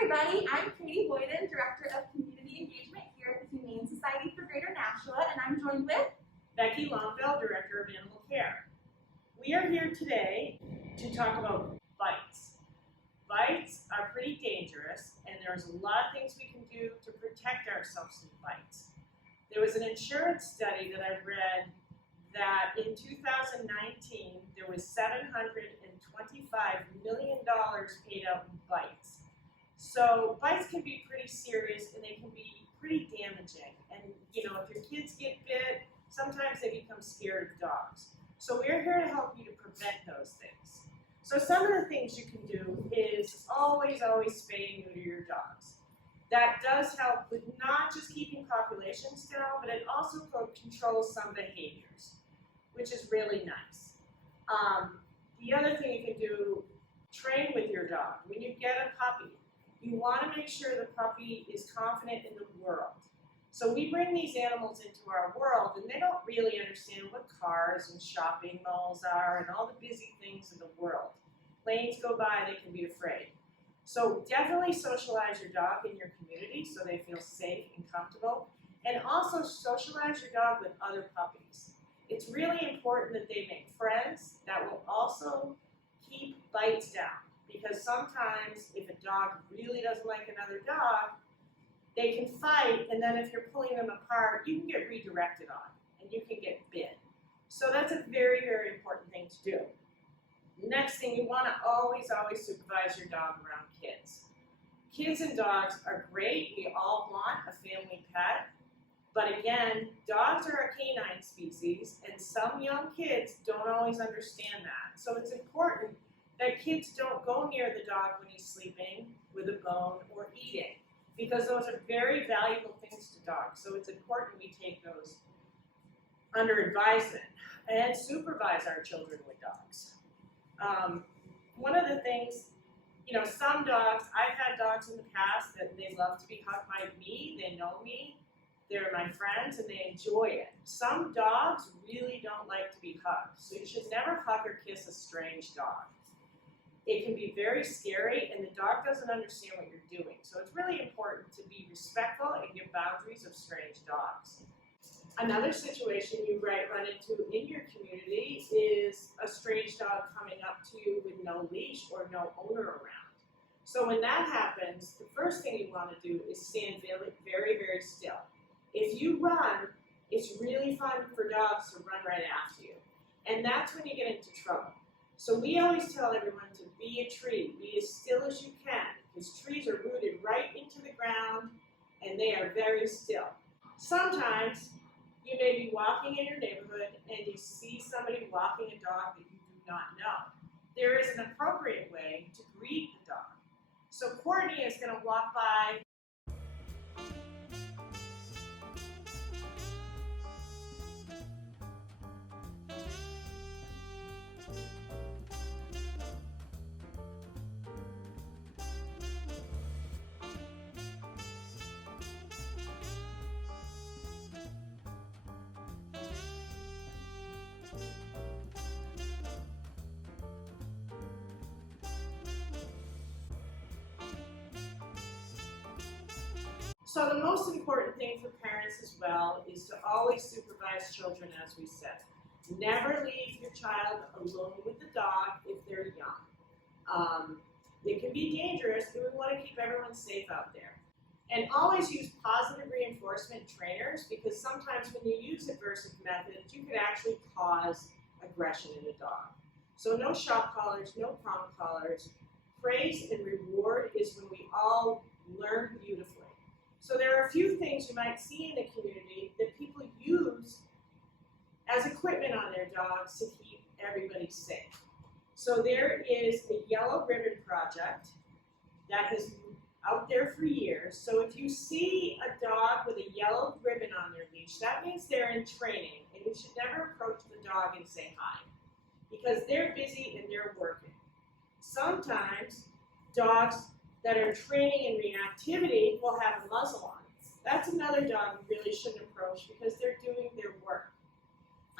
everybody, I'm Katie Boyden, Director of Community Engagement here at the Humane Society for Greater Nashua, and I'm joined with Becky Longville, Director of Animal Care. We are here today to talk about bites. Bites are pretty dangerous, and there's a lot of things we can do to protect ourselves from bites. There was an insurance study that I read that in 2019, there was $725 million paid out in bites. So bites can be pretty serious and they can be pretty damaging. And if your kids get bit, sometimes they become scared of dogs. So we're here to help you to prevent those things. So some of the things you can do is always spay and neuter your dogs. That does help with not just keeping populations down, but it also controls some behaviors, which is really nice. The other thing you can do, train with your dog. When you get a puppy, you want to make sure the puppy is confident in the world. So we bring these animals into our world and they don't really understand what cars and shopping malls are and all the busy things in the world. Planes go by, they can be afraid. So definitely socialize your dog in your community so they feel safe and comfortable. And also socialize your dog with other puppies. It's really important that they make friends that will also keep bites down. Because sometimes if a dog really doesn't like another dog, they can fight, and then if you're pulling them apart, you can get redirected on, and you can get bit. So that's a very, very important thing to do. Next thing, you want to always supervise your dog around kids. Kids and dogs are great. We all want a family pet. But again, dogs are a canine species, and some young kids don't always understand that. So it's important that kids don't go near the dog when he's sleeping with a bone or eating, because those are very valuable things to dogs. So it's important we take those under advisement and supervise our children with dogs. One of the things, some dogs, I've had dogs in the past that they love to be hugged by me, they know me, they're my friends, and they enjoy it. Some dogs really don't like to be hugged, so you should never hug or kiss a strange dog. It can be very scary, and the dog doesn't understand what you're doing. So it's really important to be respectful and give boundaries of strange dogs. Another situation you might run into in your community is a strange dog coming up to you with no leash or no owner around. So when that happens, the first thing you want to do is stand very, very still. If you run, it's really fun for dogs to run right after you. And that's when you get into trouble. So we always tell everyone to be a tree, be as still as you can, because trees are rooted right into the ground and they are very still. Sometimes you may be walking in your neighborhood and you see somebody walking a dog that you do not know. There is an appropriate way to greet the dog. So Courtney is going to walk by. So the most important thing for parents as well is to always supervise children, as we said. Never leave your child alone with the dog if they're young. It can be dangerous, and we want to keep everyone safe out there. And always use positive reinforcement trainers, because sometimes when you use aversive methods, you could actually cause aggression in a dog. So no shock collars, no prong collars. Praise and reward is when we all learn beautifully. So there are a few things you might see in the community that people use as equipment on their dogs to keep everybody safe. So there is a yellow ribbon project that has been out there for years. So if you see a dog with a yellow ribbon on their leash, that means they're in training, and you should never approach the dog and say hi, because they're busy and they're working. Sometimes dogs that are training in reactivity will have a muzzle on. That's another dog you really shouldn't approach because they're doing their work.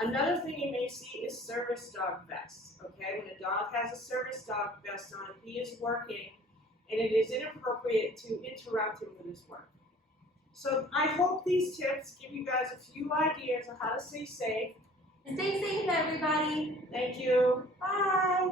Another thing you may see is service dog vests. Okay, when a dog has a service dog vest on, he is working and it is inappropriate to interrupt him with his work. So I hope these tips give you guys a few ideas on how to stay safe. Stay safe, everybody. Thank you. Bye.